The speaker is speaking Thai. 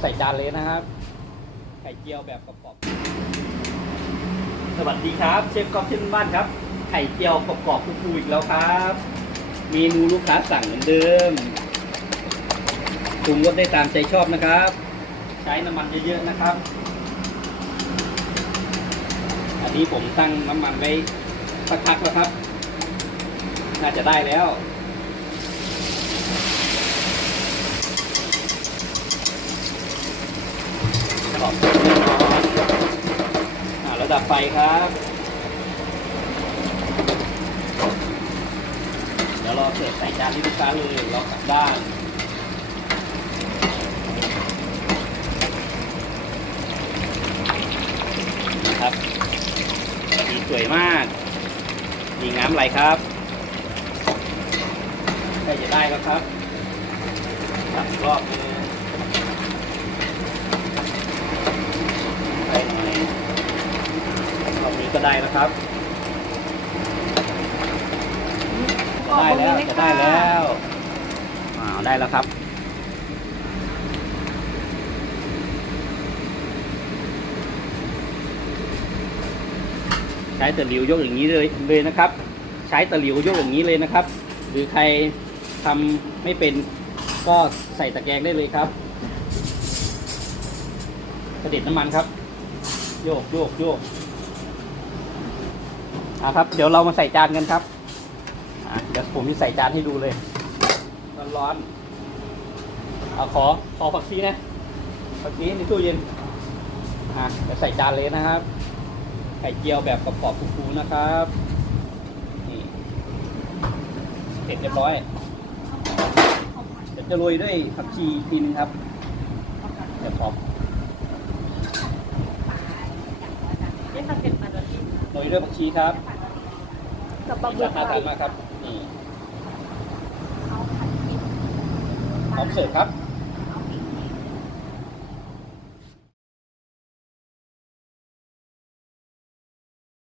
ใส่จานเลยนะครับ ไข่เจียวแบบกรอบๆสวัสดีครับเชฟกอฟเช่นบ้านครับ ไข่เจียวกรอบๆฟูๆอีกแล้วครับเมนูลูกค้าสั่งเหมือนเดิมปรุงรสได้ตามใจชอบนะครับ ใช้น้ำมันเยอะๆนะครับ อันนี้ผมตั้งน้ำมันไว้สักพักแล้วครับ น่าจะได้แล้ว ขอบคุณน้อยอ่าระดับไฟครับ เดี๋ยวรอเสิร์ฟใส่จานที่ลูกค้าเลยรอกลับด้านนะครับสีสวยมากดีงามไหลครับใกล้จะได้แล้วครับตัดรอบนึงไปหน่อยรอบนี้ ก็ได้แล้วครับจะได้แล้วจะได้แล้วอ้าวได้แล้วครับใช้ตะหลิวยกอย่างนี้เลยเลยนะครับ ใช้ตะหลิวยกอย่างนี้เลยนะครับ หรือใครทำไม่เป็นก็ใส่ตะแกรงได้เลยครับกระเด็ดน้ำมันครับ โยกโยกโยก อะครับ เดี๋ยวเรามาใส่จานกันครับอะเดี๋ยวผมจะใส่จานให้ดูเลย ร้อนๆเอาขอขอผักชีนะผักชีในตู้เย็นอะเดี๋ยวใส่จานเลยนะครับไข่เจียวแบบกรอบๆฟูๆนะครับนี่เสร็จเรียบร้อยเดี๋ยวจะโรยด้วยผักชีอีกทีนึงครับเดี๋ยวพร้อมไม่ทำเผ็ดมาแล้วที่โรยด้วยผักชีครับ กับปลาบึน่ากทานมากครับนี่พร้อมเสิร์ฟครับ